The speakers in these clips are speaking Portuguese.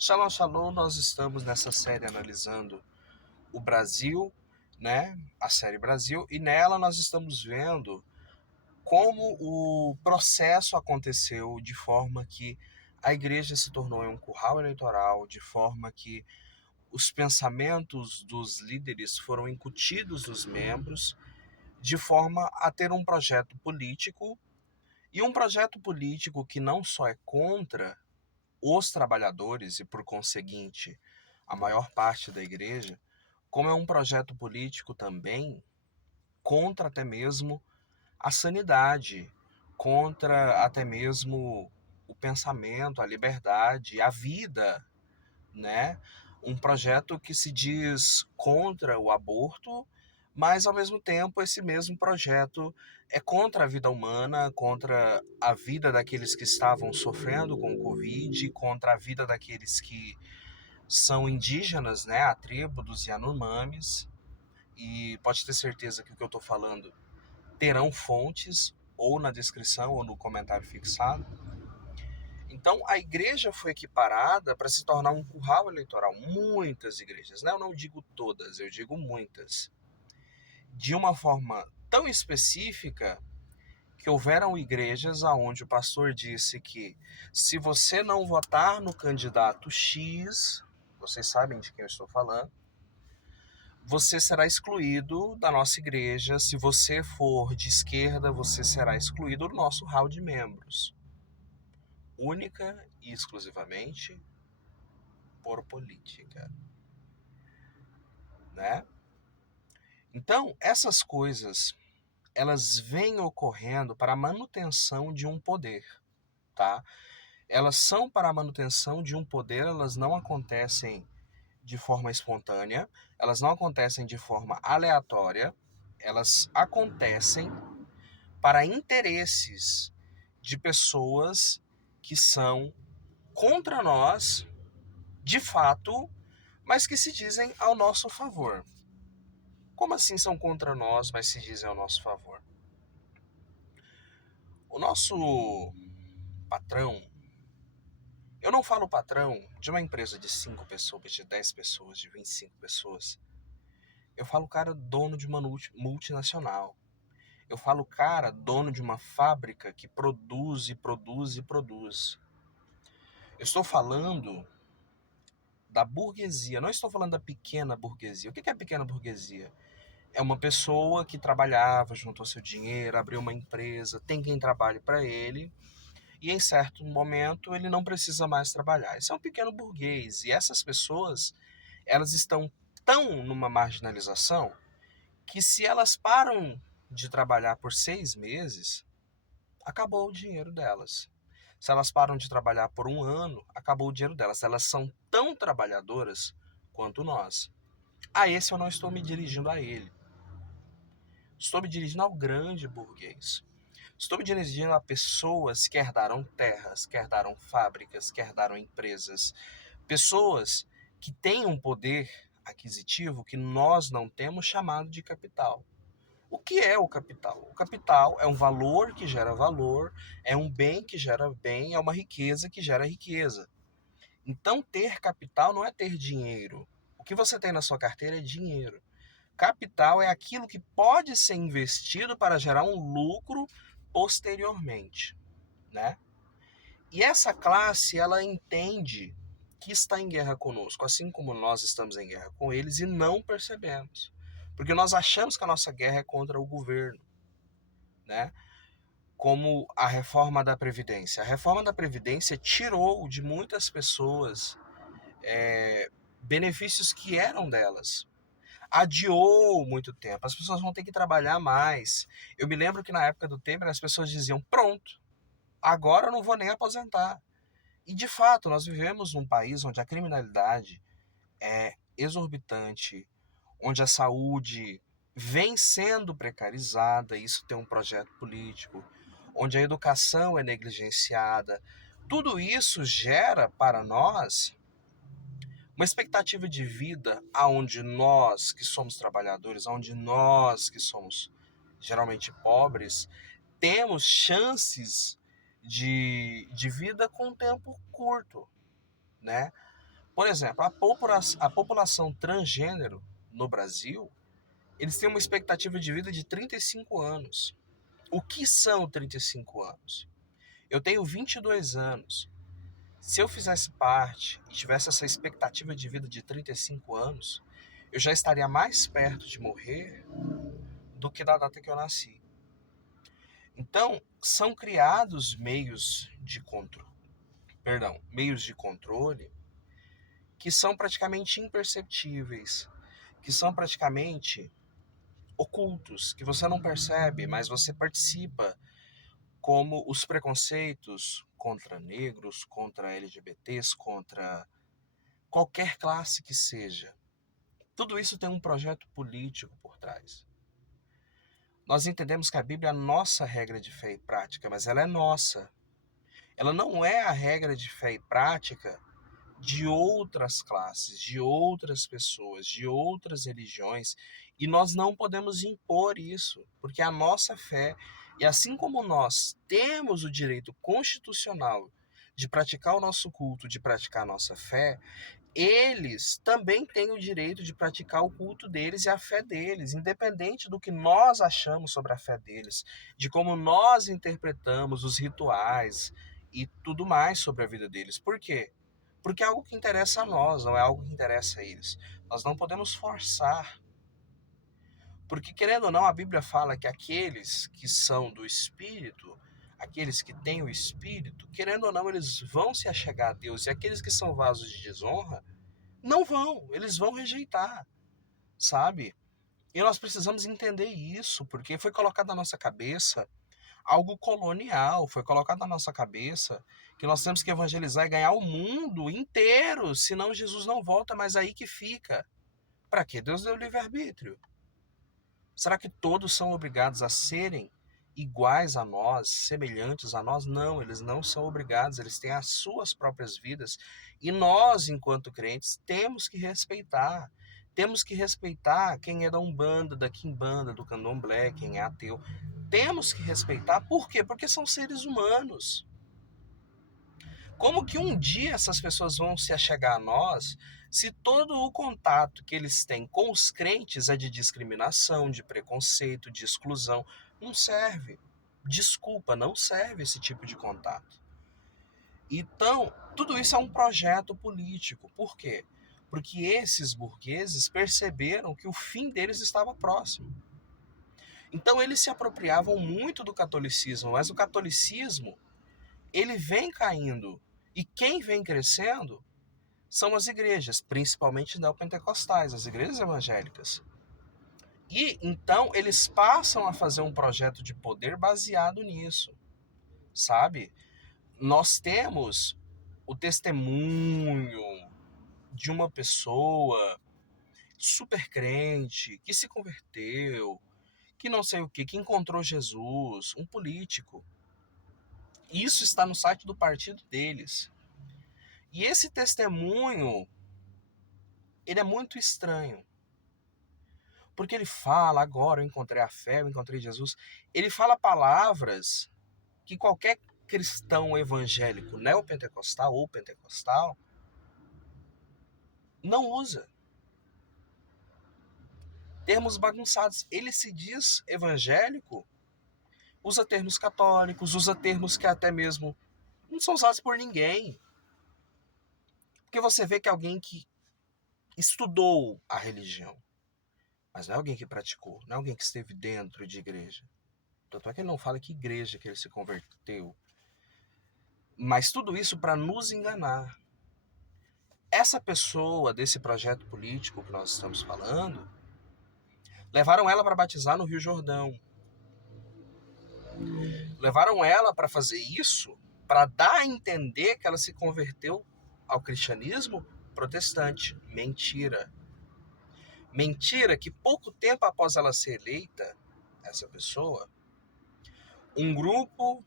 Shalom, shalom, nós estamos nessa série analisando o Brasil, né? A série Brasil, e nela nós estamos vendo como o processo aconteceu de forma que a igreja se tornou um curral eleitoral, de forma que os pensamentos dos líderes foram incutidos nos membros, de forma a ter um projeto político, e um projeto político que não só é contra os trabalhadores e, por conseguinte, a maior parte da igreja, como é um projeto político também contra até mesmo a sanidade, contra até mesmo o pensamento, a liberdade, a vida, né? Um projeto que se diz contra o aborto, mas ao mesmo tempo esse mesmo projeto é contra a vida humana, contra a vida daqueles que estavam sofrendo com o Covid, contra a vida daqueles que são indígenas, né, a tribo dos Yanomamis. E pode ter certeza que o que eu estou falando terão fontes ou na descrição ou no comentário fixado. Então, a igreja foi equiparada para se tornar um curral eleitoral. Muitas igrejas, né? Eu não digo todas, eu digo muitas. De uma forma tão específica que houveram igrejas onde o pastor disse que se você não votar no candidato X, vocês sabem de quem eu estou falando, você será excluído da nossa igreja. Se você for de esquerda, você será excluído do nosso hall de membros. Única e exclusivamente por política, né? Então, essas coisas, elas vêm ocorrendo para a manutenção de um poder, tá? Elas são para a manutenção de um poder, elas não acontecem de forma espontânea, elas não acontecem de forma aleatória, elas acontecem para interesses de pessoas que são contra nós, de fato, mas que se dizem ao nosso favor. Como assim são contra nós, mas se dizem ao nosso favor? O nosso patrão, eu não falo patrão de uma empresa de 5 pessoas, de 10 pessoas, de 25 pessoas. Eu falo cara dono de uma multinacional. Eu falo cara dono de uma fábrica que produz e produz e produz. Eu estou falando da burguesia, não estou falando da pequena burguesia. O que é a pequena burguesia? É uma pessoa que trabalhava, juntou seu dinheiro, abriu uma empresa, tem quem trabalhe para ele, e em certo momento ele não precisa mais trabalhar. Isso é um pequeno burguês, e essas pessoas, elas estão tão numa marginalização que se elas param de trabalhar por 6 meses, acabou o dinheiro delas. Se elas param de trabalhar por um ano, acabou o dinheiro delas. Elas são tão trabalhadoras quanto nós. A esse eu não estou me dirigindo a ele. Estou me dirigindo ao grande burguês. Estou me dirigindo a pessoas que herdaram terras, que herdaram fábricas, que herdaram empresas. Pessoas que têm um poder aquisitivo que nós não temos, chamado de capital. O que é o capital? O capital é um valor que gera valor, é um bem que gera bem, é uma riqueza que gera riqueza. Então, ter capital não é ter dinheiro. O que você tem na sua carteira é dinheiro. Capital é aquilo que pode ser investido para gerar um lucro posteriormente, né? E essa classe, ela entende que está em guerra conosco, assim como nós estamos em guerra com eles e não percebemos. Porque nós achamos que a nossa guerra é contra o governo, né? Como a reforma da Previdência. A reforma da Previdência tirou de muitas pessoas benefícios que eram delas. Adiou muito tempo. As pessoas vão ter que trabalhar mais. Eu me lembro que na época do Temer as pessoas diziam: pronto, agora eu não vou nem aposentar. E de fato, nós vivemos num país onde a criminalidade é exorbitante, onde a saúde vem sendo precarizada, isso tem um projeto político, onde a educação é negligenciada. Tudo isso gera para nós uma expectativa de vida aonde nós que somos trabalhadores, aonde nós que somos geralmente pobres, temos chances de vida com tempo curto, né? Por exemplo, a população transgênero no Brasil, eles têm uma expectativa de vida de 35 anos. O que são 35 anos? Eu tenho 22 anos. Se eu fizesse parte e tivesse essa expectativa de vida de 35 anos, eu já estaria mais perto de morrer do que da data que eu nasci. Então, são criados meios de controle que são praticamente imperceptíveis, que são praticamente ocultos, que você não percebe, mas você participa, como os preconceitos contra negros, contra LGBTs, contra qualquer classe que seja. Tudo isso tem um projeto político por trás. Nós entendemos que a Bíblia é a nossa regra de fé e prática, mas ela é nossa. Ela não é a regra de fé e prática de outras classes, de outras pessoas, de outras religiões, e nós não podemos impor isso, porque a nossa fé, e assim como nós temos o direito constitucional de praticar o nosso culto, de praticar a nossa fé, eles também têm o direito de praticar o culto deles e a fé deles, independente do que nós achamos sobre a fé deles, de como nós interpretamos os rituais e tudo mais sobre a vida deles. Por quê? Porque é algo que interessa a nós, não é algo que interessa a eles. Nós não podemos forçar. Porque, querendo ou não, a Bíblia fala que aqueles que são do Espírito, aqueles que têm o Espírito, querendo ou não, eles vão se achegar a Deus. E aqueles que são vasos de desonra, não vão, eles vão rejeitar, sabe? E nós precisamos entender isso, porque foi colocado na nossa cabeça algo colonial, foi colocado na nossa cabeça que nós temos que evangelizar e ganhar o mundo inteiro, senão Jesus não volta, mas aí que fica. Para que Deus deu livre-arbítrio? Será que todos são obrigados a serem iguais a nós, semelhantes a nós? Não, eles não são obrigados, eles têm as suas próprias vidas. E nós, enquanto crentes, temos que respeitar. Temos que respeitar quem é da Umbanda, da Quimbanda, do Candomblé, quem é ateu. Temos que respeitar, por quê? Porque são seres humanos. Como que um dia essas pessoas vão se achegar a nós se todo o contato que eles têm com os crentes é de discriminação, de preconceito, de exclusão? Não serve. Desculpa, não serve esse tipo de contato. Então, tudo isso é um projeto político. Por quê? Porque esses burgueses perceberam que o fim deles estava próximo. Então eles se apropriavam muito do catolicismo, mas o catolicismo, ele vem caindo. E quem vem crescendo são as igrejas, principalmente neopentecostais, as igrejas evangélicas. E então eles passam a fazer um projeto de poder baseado nisso, sabe? Nós temos o testemunho de uma pessoa super crente, que se converteu, que não sei o que encontrou Jesus, um político. Isso está no site do partido deles. E esse testemunho, ele é muito estranho. Porque ele fala, agora eu encontrei a fé, eu encontrei Jesus. Ele fala palavras que qualquer cristão evangélico, neopentecostal ou pentecostal, não usa. Termos bagunçados. Ele se diz evangélico, usa termos católicos, usa termos que até mesmo não são usados por ninguém. Porque você vê que alguém que estudou a religião, mas não é alguém que praticou, não é alguém que esteve dentro de igreja. Tanto é que ele não fala que igreja que ele se converteu. Mas tudo isso para nos enganar. Essa pessoa desse projeto político que nós estamos falando, levaram ela para batizar no Rio Jordão. Levaram ela para fazer isso, para dar a entender que ela se converteu ao cristianismo protestante. Mentira. Mentira que pouco tempo após ela ser eleita, essa pessoa, um grupo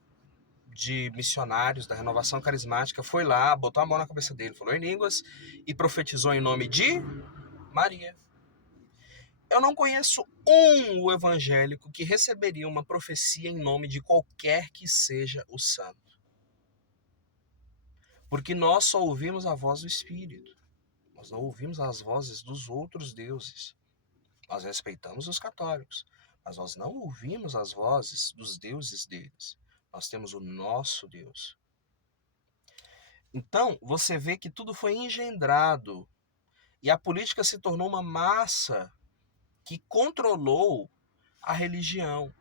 de missionários da Renovação Carismática foi lá, botou a mão na cabeça dele, falou em línguas e profetizou em nome de Maria. Eu não conheço um evangélico que receberia uma profecia em nome de qualquer que seja o santo. Porque nós só ouvimos a voz do Espírito. Nós não ouvimos as vozes dos outros deuses. Nós respeitamos os católicos, mas nós não ouvimos as vozes dos deuses deles. Nós temos o nosso Deus. Então, você vê que tudo foi engendrado e a política se tornou uma massa que controlou a religião.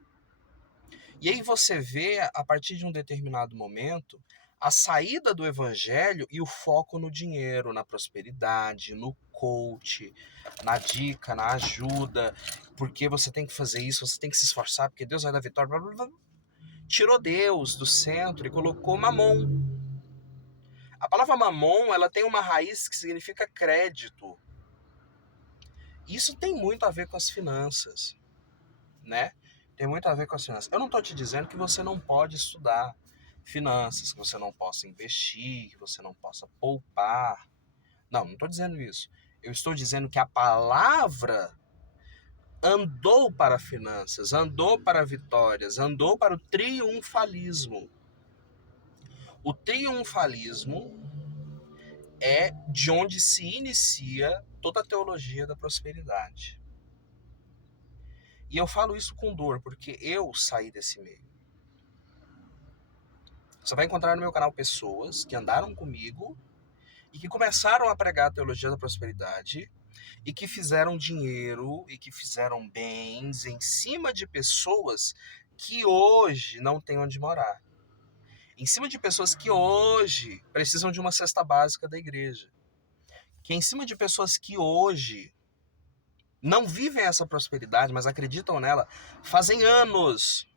E aí você vê, a partir de um determinado momento, a saída do evangelho e o foco no dinheiro, na prosperidade, no coach, na dica, na ajuda, porque você tem que fazer isso, você tem que se esforçar, porque Deus vai dar vitória, blá, blá, blá. Tirou Deus do centro e colocou mamon. A palavra mamon, ela tem uma raiz que significa crédito. Isso tem muito a ver com as finanças, né? Tem muito a ver com as finanças. Eu não estou te dizendo que você não pode estudar finanças, que você não possa investir, que você não possa poupar. Não estou dizendo isso. Eu estou dizendo que a palavra andou para finanças, andou para vitórias, andou para o triunfalismo. O triunfalismo é de onde se inicia toda a teologia da prosperidade. E eu falo isso com dor, porque eu saí desse meio. Você vai encontrar no meu canal pessoas que andaram comigo e que começaram a pregar a teologia da prosperidade e que fizeram dinheiro e que fizeram bens em cima de pessoas que hoje não têm onde morar. Em cima de pessoas que hoje precisam de uma cesta básica da igreja. Que é em cima de pessoas que hoje não vivem essa prosperidade, mas acreditam nela fazem anos.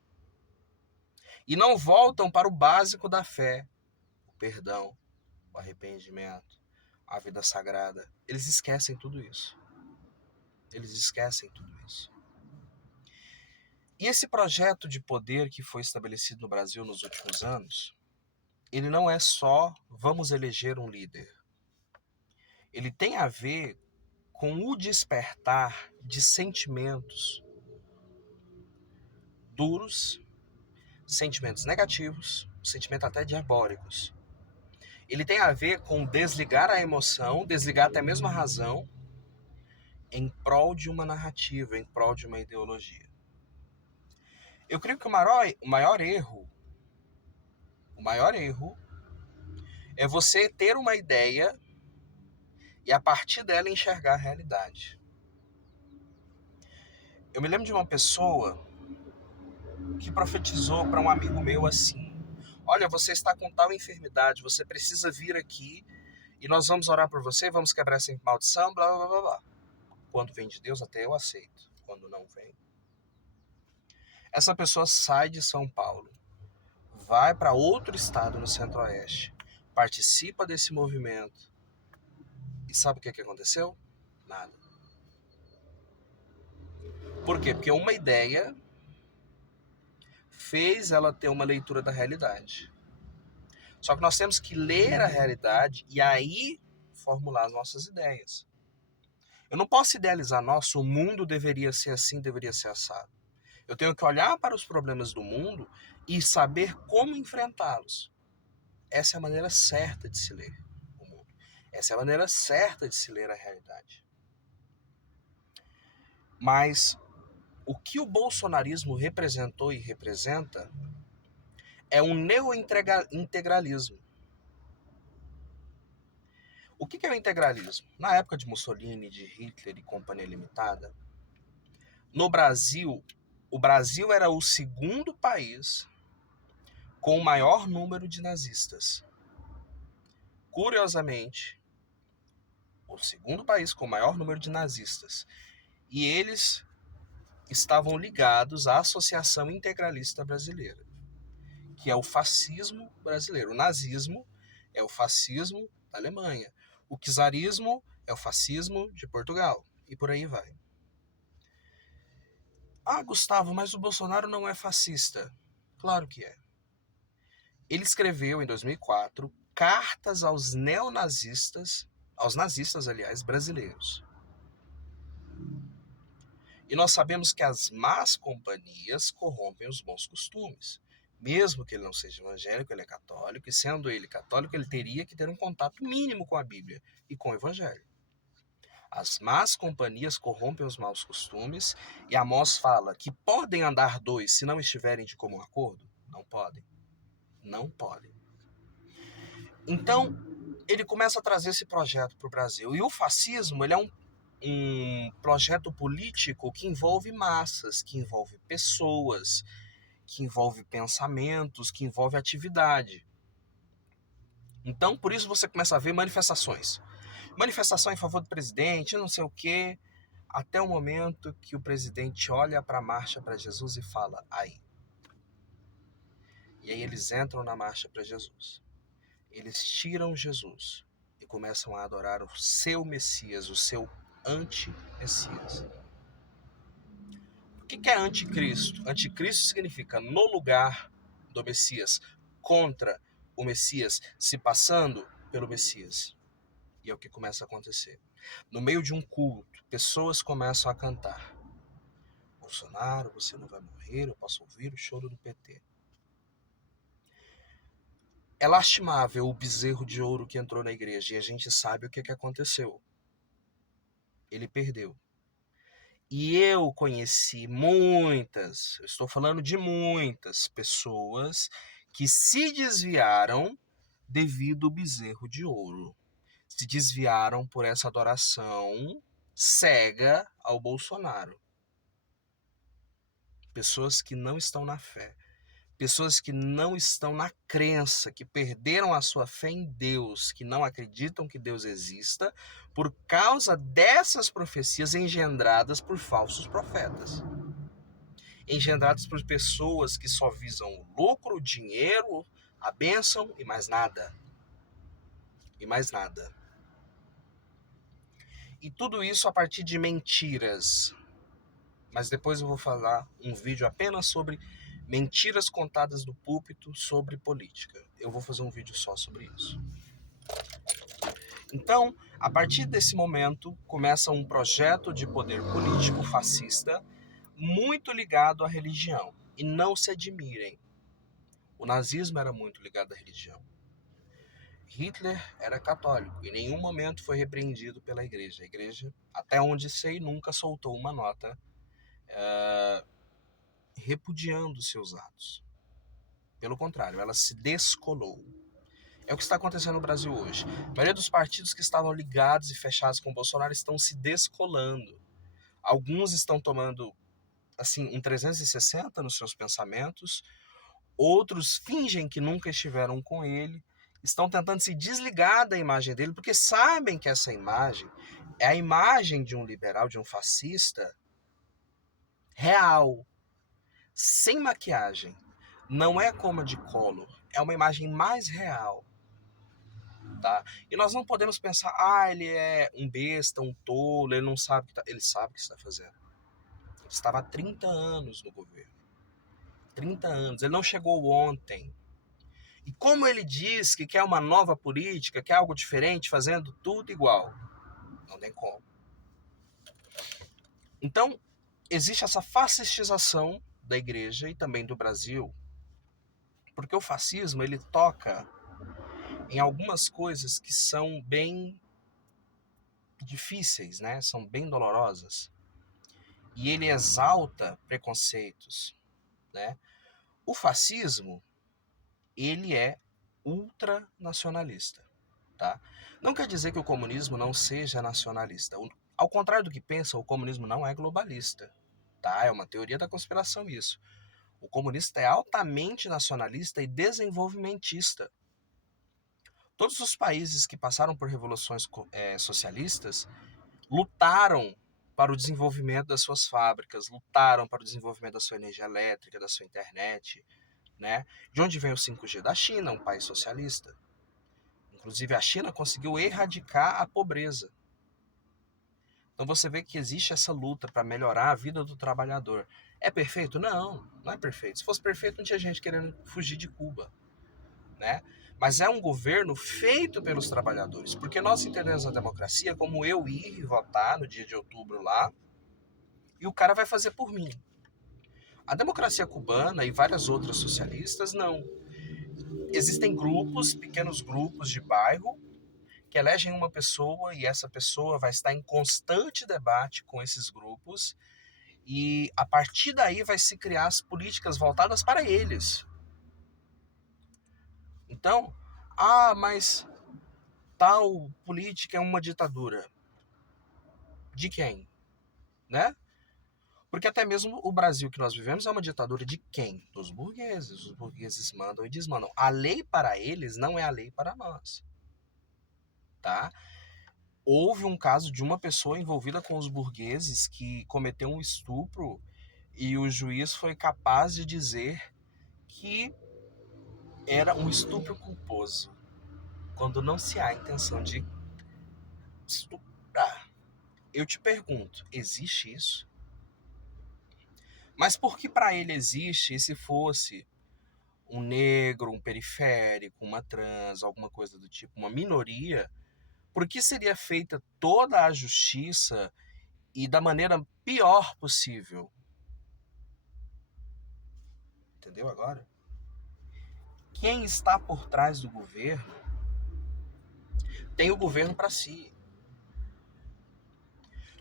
E não voltam para o básico da fé. O perdão, o arrependimento, a vida sagrada. Eles esquecem tudo isso. Eles esquecem tudo isso. E esse projeto de poder que foi estabelecido no Brasil nos últimos anos, ele não é só vamos eleger um líder. Ele tem a ver com o despertar de sentimentos duros, sentimentos negativos, sentimentos até diabólicos. Ele tem a ver com desligar a emoção, desligar até mesmo a razão, em prol de uma narrativa, em prol de uma ideologia. Eu creio que o maior erro é você ter uma ideia e a partir dela enxergar a realidade. Eu me lembro de uma pessoa que profetizou para um amigo meu assim: olha, você está com tal enfermidade, você precisa vir aqui e nós vamos orar por você, vamos quebrar essa maldição, blá blá blá blá. Quando vem de Deus, até eu aceito. Quando não vem, essa pessoa sai de São Paulo, vai para outro estado no Centro-Oeste, participa desse movimento. E sabe o que aconteceu? Nada. Por quê? Porque uma ideia fez ela ter uma leitura da realidade. Só que nós temos que ler a realidade e aí formular as nossas ideias. Eu não posso idealizar, nossa, o mundo deveria ser assim, deveria ser assado. Eu tenho que olhar para os problemas do mundo e saber como enfrentá-los. Essa é a maneira certa de se ler o mundo. Essa é a maneira certa de se ler a realidade. Mas o que o bolsonarismo representou e representa é um neo-integralismo. O que é o integralismo? Na época de Mussolini, de Hitler e Companhia Limitada, no Brasil, o Brasil era o segundo país com o maior número de nazistas. Curiosamente, o segundo país com o maior número de nazistas. E eles estavam ligados à Associação Integralista Brasileira, que é o fascismo brasileiro. O nazismo é o fascismo da Alemanha. O czarismo é o fascismo de Portugal. E por aí vai. Ah, Gustavo, mas o Bolsonaro não é fascista. Claro que é. Ele escreveu, em 2004, cartas aos neonazistas, aos nazistas, aliás, brasileiros. E nós sabemos que as más companhias corrompem os bons costumes. Mesmo que ele não seja evangélico, ele é católico, e sendo ele católico, ele teria que ter um contato mínimo com a Bíblia e com o Evangelho. As más companhias corrompem os maus costumes, e Amós fala que podem andar dois se não estiverem de comum acordo? Não podem. Não podem. Então, ele começa a trazer esse projeto para o Brasil. E o fascismo, ele é um projeto político que envolve massas, que envolve pessoas, que envolve pensamentos, que envolve atividade. Então, por isso você começa a ver manifestações. Manifestação em favor do presidente, não sei o quê, até o momento que o presidente olha para a Marcha para Jesus e fala, aí. E aí eles entram na Marcha para Jesus. Eles tiram Jesus e começam a adorar o seu Messias, o seu anti-Messias. O que é anticristo? Anticristo significa no lugar do Messias, contra o Messias, se passando pelo Messias. E é o que começa a acontecer. No meio de um culto, pessoas começam a cantar. Bolsonaro, você não vai morrer, eu posso ouvir o choro do PT. É lastimável o bezerro de ouro que entrou na igreja e a gente sabe o que aconteceu. Ele perdeu. E eu conheci muitas, eu estou falando de muitas pessoas que se desviaram devido ao bezerro de ouro. Se desviaram por essa adoração cega ao Bolsonaro. Pessoas que não estão na fé. Pessoas que não estão na crença, que perderam a sua fé em Deus, que não acreditam que Deus exista, por causa dessas profecias engendradas por falsos profetas. Engendradas por pessoas que só visam o lucro, o dinheiro, a bênção e mais nada. E mais nada. E tudo isso a partir de mentiras. Mas depois eu vou falar um vídeo apenas sobre mentiras contadas do púlpito sobre política. Eu vou fazer um vídeo só sobre isso. Então, a partir desse momento, começa um projeto de poder político fascista muito ligado à religião. E não se admirem, o nazismo era muito ligado à religião. Hitler era católico e em nenhum momento foi repreendido pela igreja. A igreja, até onde sei, nunca soltou uma nota repudiando seus atos. Pelo contrário, ela se descolou. É o que está acontecendo no Brasil hoje. A maioria dos partidos que estavam ligados e fechados com o Bolsonaro estão se descolando. Alguns estão tomando assim um 360 nos seus pensamentos, outros fingem que nunca estiveram com ele, estão tentando se desligar da imagem dele, porque sabem que essa imagem é a imagem de um liberal, de um fascista real, sem maquiagem. Não é como a de Collor, é uma imagem mais real. Tá? E nós não podemos pensar, ele é um besta, um tolo, ele não sabe o que ele sabe o que está fazendo. Ele estava há 30 anos no governo. 30 anos, ele não chegou ontem. E como ele diz que quer uma nova política, quer algo diferente, fazendo tudo igual, não tem como. Então, existe essa fascistização da igreja e também do Brasil, porque o fascismo, ele toca em algumas coisas que são bem difíceis, né? São bem dolorosas. E ele exalta preconceitos, né? O fascismo, ele é ultranacionalista, tá? Não quer dizer que o comunismo não seja nacionalista. Ao contrário do que pensa, o comunismo não é globalista, tá? É uma teoria da conspiração isso. O comunista é altamente nacionalista e desenvolvimentista. Todos os países que passaram por revoluções socialistas lutaram para o desenvolvimento das suas fábricas, lutaram para o desenvolvimento da sua energia elétrica, da sua internet, né? De onde vem o 5G? Da China, um país socialista. Inclusive, a China conseguiu erradicar a pobreza. Então você vê que existe essa luta para melhorar a vida do trabalhador. É perfeito? Não, não é perfeito. Se fosse perfeito, não tinha gente querendo fugir de Cuba, né? Mas é um governo feito pelos trabalhadores, porque nós entendemos a democracia como eu ir e votar no dia de outubro lá, e o cara vai fazer por mim. A democracia cubana e várias outras socialistas, não. Existem grupos, pequenos grupos de bairro, que elegem uma pessoa e essa pessoa vai estar em constante debate com esses grupos e a partir daí vai se criar as políticas voltadas para eles. Então, mas tal política é uma ditadura. De quem? Né? Porque até mesmo o Brasil que nós vivemos é uma ditadura de quem? Dos burgueses. Os burgueses mandam e desmandam. A lei para eles não é a lei para nós. Tá? Houve um caso de uma pessoa envolvida com os burgueses que cometeu um estupro e o juiz foi capaz de dizer que era um estupro culposo, quando não se há intenção de estuprar. Eu te pergunto, existe isso? Mas por que para ele existe, e se fosse um negro, um periférico, uma trans, alguma coisa do tipo, uma minoria, por que seria feita toda a justiça e da maneira pior possível? Entendeu agora? Quem está por trás do governo tem o governo para si.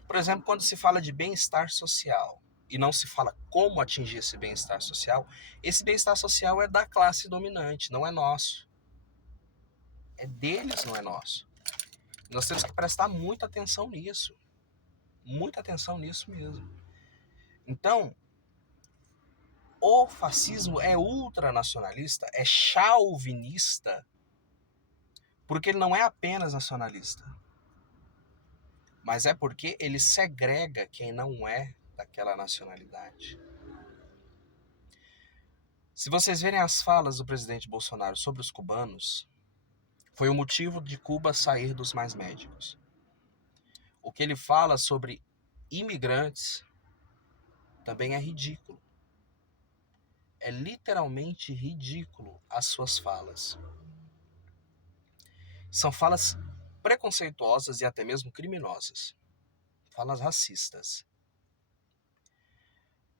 Por exemplo, quando se fala de bem-estar social e não se fala como atingir esse bem-estar social é da classe dominante, não é nosso. É deles, não é nosso. Nós temos que prestar muita atenção nisso. Muita atenção nisso mesmo. Então, o fascismo é ultranacionalista, é chauvinista, porque ele não é apenas nacionalista, mas é porque ele segrega quem não é daquela nacionalidade. Se vocês verem as falas do presidente Bolsonaro sobre os cubanos, foi o motivo de Cuba sair dos mais médicos. O que ele fala sobre imigrantes também é ridículo. É literalmente ridículo as suas falas. São falas preconceituosas e até mesmo criminosas. Falas racistas.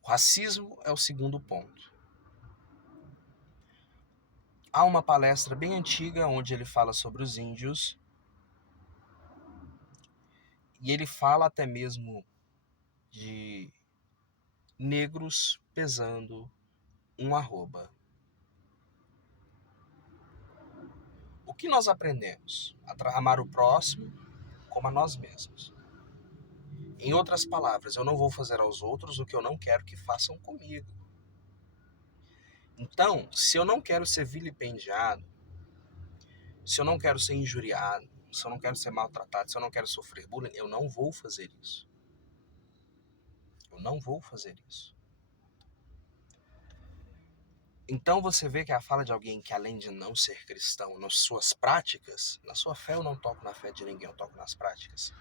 O racismo é o segundo ponto. Há uma palestra bem antiga onde ele fala sobre os índios e ele fala até mesmo de negros pesando um arroba. O que nós aprendemos? A amar o próximo como a nós mesmos. Em outras palavras, eu não vou fazer aos outros o que eu não quero que façam comigo. Então, se eu não quero ser vilipendiado, se eu não quero ser injuriado, se eu não quero ser maltratado, se eu não quero sofrer bullying, eu não vou fazer isso. Eu não vou fazer isso. Então você vê que a fala de alguém que, além de não ser cristão, nas suas práticas, na sua fé eu não toco na fé de ninguém, eu toco nas práticas,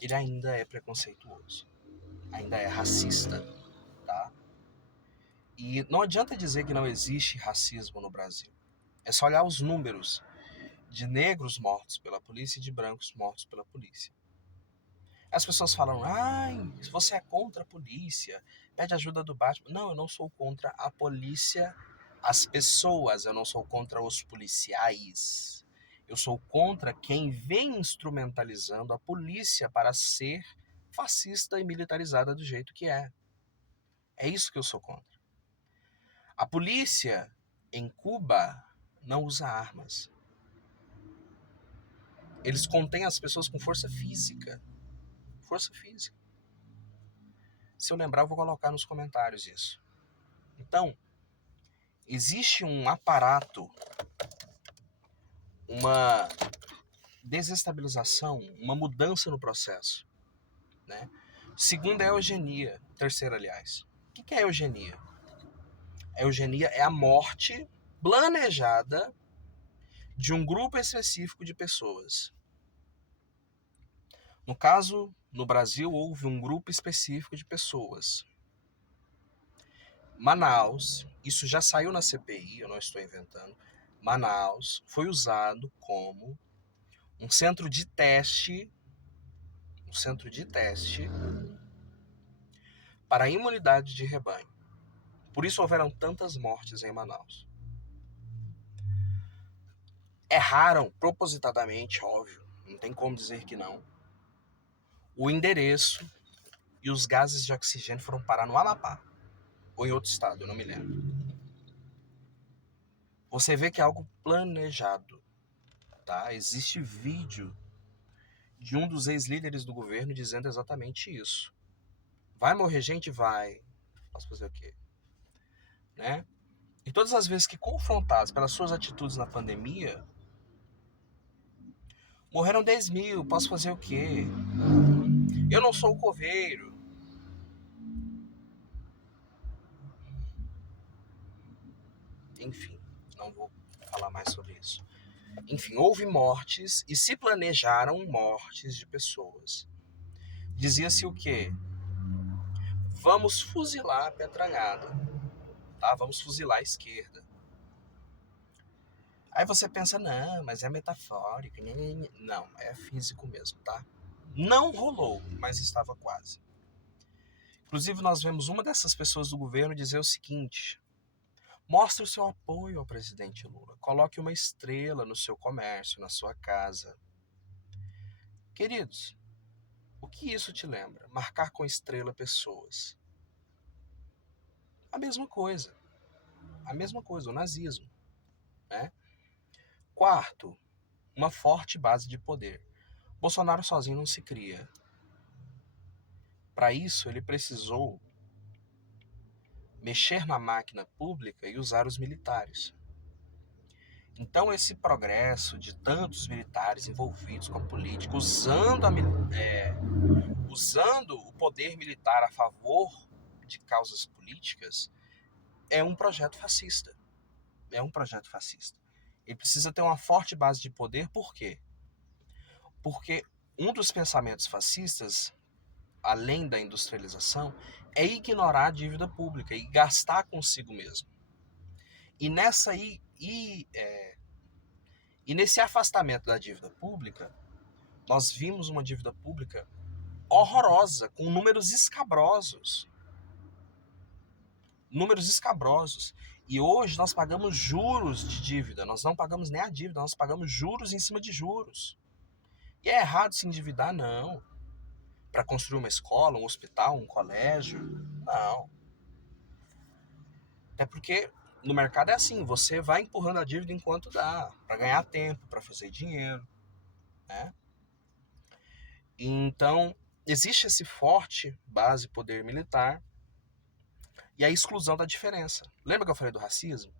ele ainda é preconceituoso, ainda é racista, tá? E não adianta dizer que não existe racismo no Brasil. É só olhar os números de negros mortos pela polícia e de brancos mortos pela polícia. As pessoas falam, você é contra a polícia, pede ajuda do Batman. Não, eu não sou contra a polícia, as pessoas, eu não sou contra os policiais. Eu sou contra quem vem instrumentalizando a polícia para ser fascista e militarizada do jeito que é. É isso que eu sou contra. A polícia em Cuba não usa armas. Eles contêm as pessoas com força física. Força física. Se eu lembrar, eu vou colocar nos comentários isso. Então, existe um aparato, uma desestabilização, uma mudança no processo. Né? Segunda é a eugenia. Terceira, aliás. O que é a eugenia? A eugenia é a morte planejada de um grupo específico de pessoas. No caso, no Brasil, houve um grupo específico de pessoas. Manaus, isso já saiu na CPI, eu não estou inventando. Manaus foi usado como um centro de teste para a imunidade de rebanho. Por isso houveram tantas mortes em Manaus. Erraram propositadamente, óbvio, não tem como dizer que não. O endereço e os gases de oxigênio foram parar no Amapá, ou em outro estado, eu não me lembro. Você vê que é algo planejado, tá? Existe vídeo de um dos ex-líderes do governo dizendo exatamente isso. Vai morrer gente? Vai. Posso fazer o quê? Né? E todas as vezes que confrontados pelas suas atitudes na pandemia, morreram 10 mil, posso fazer o quê? Eu não sou o coveiro. Enfim, não vou falar mais sobre isso. Enfim, houve mortes e se planejaram mortes de pessoas. Dizia-se o quê? Vamos fuzilar a Petranhada, tá? Vamos fuzilar a esquerda. Aí você pensa, não, mas é metafórico. Não, é físico mesmo, tá? Não rolou, mas estava quase. Inclusive, nós vemos uma dessas pessoas do governo dizer o seguinte: mostre o seu apoio ao presidente Lula. Coloque uma estrela no seu comércio, na sua casa. Queridos, o que isso te lembra? Marcar com estrela pessoas. A mesma coisa. A mesma coisa, o nazismo. Né? Quarto, uma forte base de poder. Bolsonaro sozinho não se cria. Para isso, ele precisou mexer na máquina pública e usar os militares. Então, esse progresso de tantos militares envolvidos com a política, usando o poder militar a favor de causas políticas, é um projeto fascista. É um projeto fascista. Ele precisa ter uma forte base de poder, por quê? Porque um dos pensamentos fascistas, além da industrialização, é ignorar a dívida pública e gastar consigo mesmo. E nesse afastamento da dívida pública, nós vimos uma dívida pública horrorosa, com números escabrosos. Números escabrosos. E hoje nós pagamos juros de dívida. Nós não pagamos nem a dívida, nós pagamos juros em cima de juros. E é errado se endividar? Não. Para construir uma escola, um hospital, um colégio? Não. Até porque no mercado é assim, você vai empurrando a dívida enquanto dá, para ganhar tempo, para fazer dinheiro, né? Então, existe esse forte base poder militar e a exclusão da diferença. Lembra que eu falei do racismo?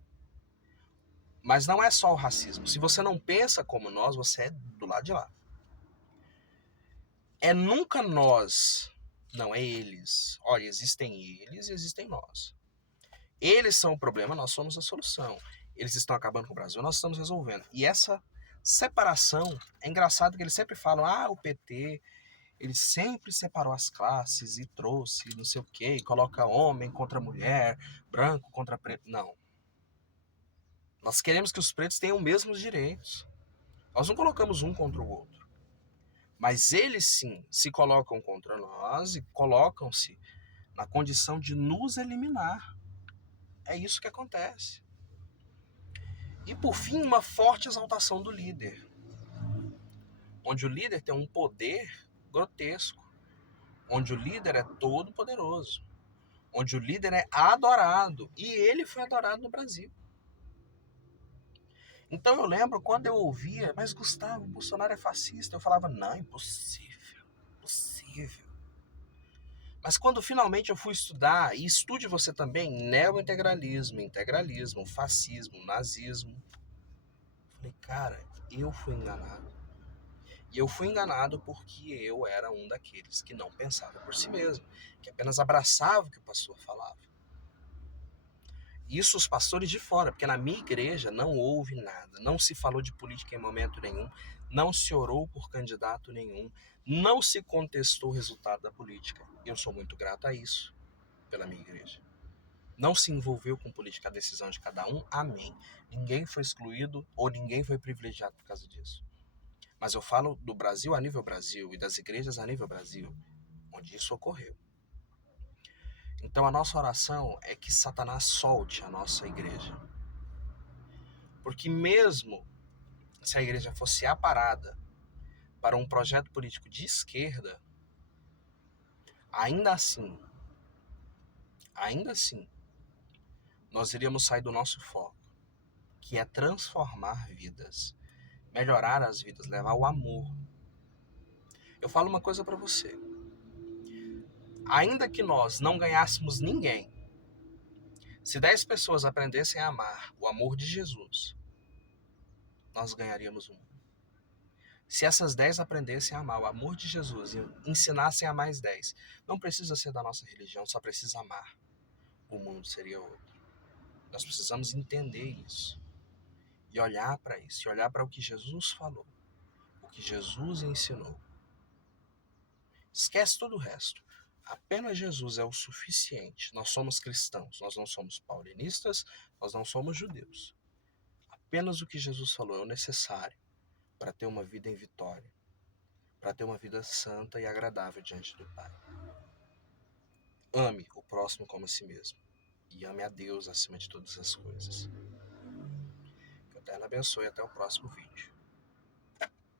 Mas não é só o racismo. Se você não pensa como nós, você é do lado de lá. É nunca nós, não é eles. Olha, existem eles e existem nós. Eles são o problema, nós somos a solução. Eles estão acabando com o Brasil, nós estamos resolvendo. E essa separação, é engraçado que eles sempre falam, o PT, ele sempre separou as classes e trouxe não sei o quê, e coloca homem contra mulher, branco contra preto. Não. Nós queremos que os pretos tenham os mesmos direitos. Nós não colocamos um contra o outro. Mas eles sim se colocam contra nós e colocam-se na condição de nos eliminar. É isso que acontece. E por fim, uma forte exaltação do líder, onde o líder tem um poder grotesco, onde o líder é todo poderoso, onde o líder é adorado, e ele foi adorado no Brasil. Então eu lembro quando eu ouvia, mas Gustavo, Bolsonaro é fascista, eu falava, não, impossível, impossível. Mas quando finalmente eu fui estudar, e estude você também, neointegralismo, integralismo, fascismo, nazismo, falei, cara, eu fui enganado. E eu fui enganado porque eu era um daqueles que não pensava por si mesmo, que apenas abraçava o que o pastor falava. Isso os pastores de fora, porque na minha igreja não houve nada, não se falou de política em momento nenhum, não se orou por candidato nenhum, não se contestou o resultado da política. Eu sou muito grato a isso, pela minha igreja. Não se envolveu com política, a decisão de cada um, amém. Ninguém foi excluído ou ninguém foi privilegiado por causa disso. Mas eu falo do Brasil a nível Brasil e das igrejas a nível Brasil, onde isso ocorreu. Então a nossa oração é que Satanás solte a nossa igreja. Porque mesmo se a igreja fosse aparada para um projeto político de esquerda, ainda assim, nós iríamos sair do nosso foco, que é transformar vidas, melhorar as vidas, levar o amor. Eu falo uma coisa para você. Ainda que nós não ganhássemos ninguém, se 10 pessoas aprendessem a amar o amor de Jesus, nós ganharíamos um. Se essas 10 aprendessem a amar o amor de Jesus e ensinassem a mais 10, não precisa ser da nossa religião, só precisa amar. O mundo seria outro. Nós precisamos entender isso. E olhar para isso. E olhar para o que Jesus falou. O que Jesus ensinou. Esquece todo o resto. Apenas Jesus é o suficiente. Nós somos cristãos. Nós não somos paulinistas. Nós não somos judeus. Apenas o que Jesus falou é o necessário para ter uma vida em vitória, para ter uma vida santa e agradável diante do Pai. Ame o próximo como a si mesmo. E ame a Deus acima de todas as coisas. Que o Eterno abençoe e até o próximo vídeo.